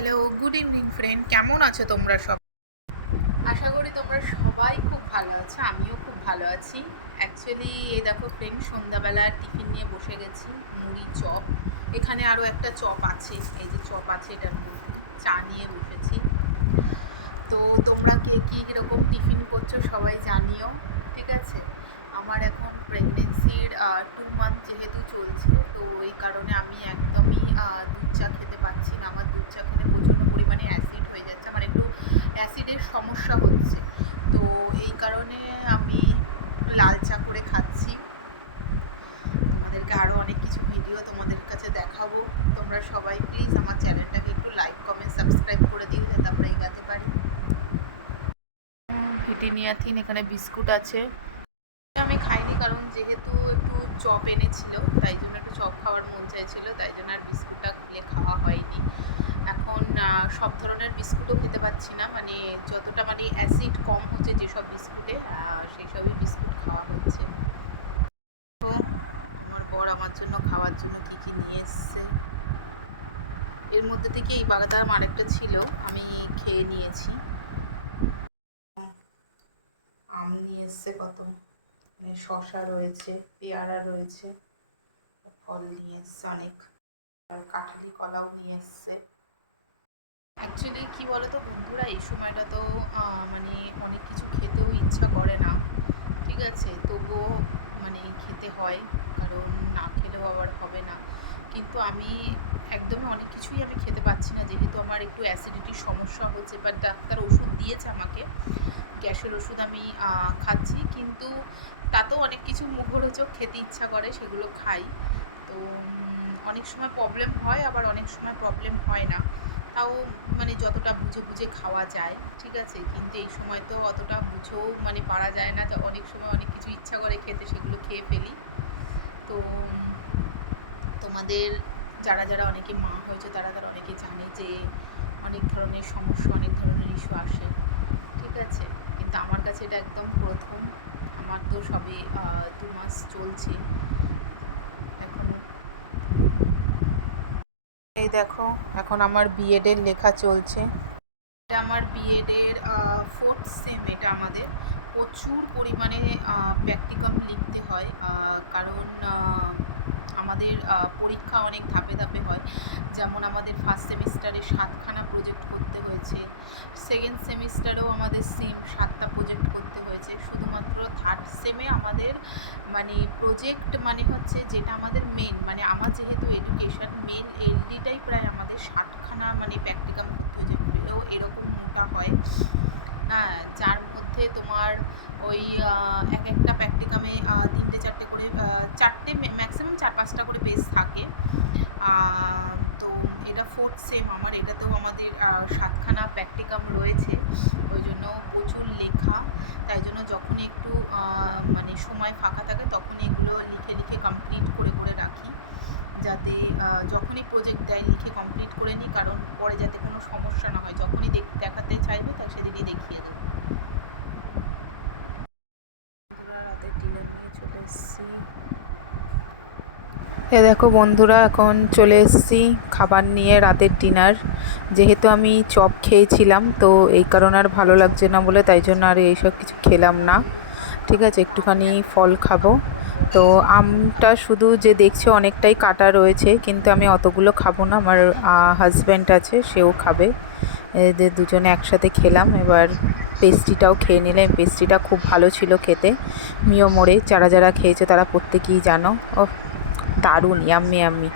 Hello, good evening friend. কেমন আছো তোমরা সব? আশা করি তোমরা সবাই খুব ভালো আছো, আমিও খুব ভালো আছি। অ্যাকচুয়ালি এই দেখো ফ্রেন্ড, সন্ধ্যাবেলা টিফিন নিয়ে বসে গেছি। মুড়ি, চপ, এখানে আরও একটা চপ আছে, এই যে চপ আছে এটার মধ্যে। চা নিয়ে বসেছি। তো তোমরা কে কী কীরকম টিফিন করছো সবাই জানিও, ঠিক আছে? আমার এখন প্রেগনেন্সির 2 মান্থ যেহেতু চলছে, তো এই কারণে আমি একদমই দুধ চা খেতে পারছি না। আমার দুধ চা খেলে প্রচণ্ড পরিমাণে অ্যাসিড হয়ে যাচ্ছে, আমার একটু অ্যাসিডের সমস্যা হচ্ছে। তো এই কারণে আমি লাল চা করে খাচ্ছি। তোমাদেরকে আরও অনেক কিছু ভিডিও তোমাদের কাছে দেখাবো। তোমরা সবাই প্লিজ আমার চ্যানেলটাকে একটু লাইক, কমেন্ট, সাবস্ক্রাইব করে দিও, যাতে আমরা এগাতে পারি। ভিটিনিয়াথিন, এখানে বিস্কুট আছে। আমি খাইনি কারণ যেহেতু একটু চপ এনেছিল, তাই জন্য একটু চপ খাওয়ার মন চাইছিল, তাই জন্য আর বিস্কুটটা খুলে খাওয়া হয়নি। এখন সব ধরনের বিস্কুটও খেতে পাচ্ছি না, মানে যতটা মানে অ্যাসিড কম হচ্ছে যেসব বিস্কুটে, সেই সবই বিস্কুট খাওয়া হচ্ছে। তো আমার বর আমার জন্য খাওয়ার জন্য কী কী নিয়ে এসছে, এর মধ্যে থেকে এই বাদাম আরেকটা ছিল, আমি খেয়ে নিয়েছি। আম নিয়ে এসছে কত, শসা রয়েছে, পেয়ারা রয়েছে, ফল নিয়ে এসছে অনেক, আর কাঁঠালি কলাও নিয়ে এসছে। অ্যাকচুয়ালি কী বলো তো বন্ধুরা, এই সময়টা তো মানে অনেক কিছু খেতেও ইচ্ছা করে না, ঠিক আছে? তবুও মানে খেতে হয়, কারণ না খেলেও আবার হবে না। কিন্তু আমি একদমই অনেক কিছুই আমি খেতে পাচ্ছি না, যেহেতু আমার একটু অ্যাসিডিটির সমস্যা হচ্ছে। বাট ডাক্তার ওষুধ দিয়েছে আমাকে, গ্যাসের ওষুধ আমি খাচ্ছি, কিন্তু তাতেও অনেক কিছু মুখরোচক খেতে ইচ্ছা করে, সেগুলো খাই। তো অনেক সময় প্রবলেম হয়, আবার অনেক সময় প্রবলেম হয় না। তাও মানে যতটা বুঝে বুঝে খাওয়া যায়, ঠিক আছে? কিন্তু এই সময় তো অতটা বুঝেও মানে পারা যায় না, অনেক সময় অনেক কিছু ইচ্ছা করে খেতে, সেগুলো খেয়ে ফেলি। তো তোমাদের যারা যারা অনেকে মা হয়েছে, তারা তারা অনেকে জানে যে অনেক ধরনের সমস্যা, অনেক ধরনের ইস্যু আসে, ঠিক আছে? কিন্তু আমার কাছে এটা একদম প্রথম। আমার তো সবে 2 মাস চলছে এখন। এই দেখো, এখন আমার বিএডের লেখা চলছে। এটা আমার বিএডের 4th সেম। এটা আমাদের প্রচুর পরিমাণে প্র্যাকটিকাম লিখতে হয়, কারণ আমাদের পরীক্ষা অনেক ধাপে ধাপে হয়। যেমন আমাদের ফার্স্ট সেমিস্টারে 7খানা প্রজেক্ট করতে হয়েছে, সেকেন্ড সেমিস্টারেও আমাদের সেম 7টা প্রজেক্ট করতে হয়েছে। শুধুমাত্র থার্ড সেমে আমাদের মানে প্রজেক্ট মানে হচ্ছে যেটা আমাদের মেন, মানে আমার যেহেতু এডুকেশন মেন, এলডিটাই প্রায় আমাদের 60খানা মানে প্র্যাকটিকাম করতে হয়েছে। এরকম মোটা হয়, হ্যাঁ, যার মধ্যে তোমার ওই এক একটা প্র্যাকটিকামে 3টে 4টে করে, 4টে ম্যাক্সিমাম 4-5টা করে পেজ থাকে। তো এটা 4th সেম আমার, এটাতেও আমাদের 7খানা প্র্যাকটিকাম রয়েছে, ওই জন্য প্রচুর লেখা। তাই জন্য যখনই একটু মানে সময় ফাঁকা থাকে, তখনই এগুলো লিখে লিখে কমপ্লিট করে করে রাখি, যাতে যখনই প্রজেক্ট দেয় লিখে কমপ্লিট করে নিই, কারণ পরে যাতে কোনো সমস্যা না হয়। যখনই দেখাতে চাইবে তাই সেদিনই দেখিয়ে দেবো। রাতের ডিনার নিয়ে চলে এসেছি। এ দেখো বন্ধুরা, এখন চলে এসেছি খাবার নিয়ে, রাতের ডিনার। যেহেতু আমি চপ খেয়েছিলাম, তো এই কারণে আর ভালো লাগছে না বলে, তাই জন্য আর এইসব কিছু খেলাম না, ঠিক আছে? একটুখানি ফল খাবো। তো আমটা শুধু যে দেখছো অনেকটাই কাটা রয়েছে, কিন্তু আমি অতগুলো খাবো না, আমার হাজব্যান্ড আছে, সেও খাবে। এদের দুজনে একসাথে খেলাম। এবার পেস্ট্রিটাও খেয়ে নিলাম। পেস্ট্রিটা খুব ভালো ছিল খেতে, মিও মোড়ে। যারা যারা খেয়েছে তারা প্রত্যেকেই জানো। ও দারুণ, ইয়াম্মি ইয়াম্মি।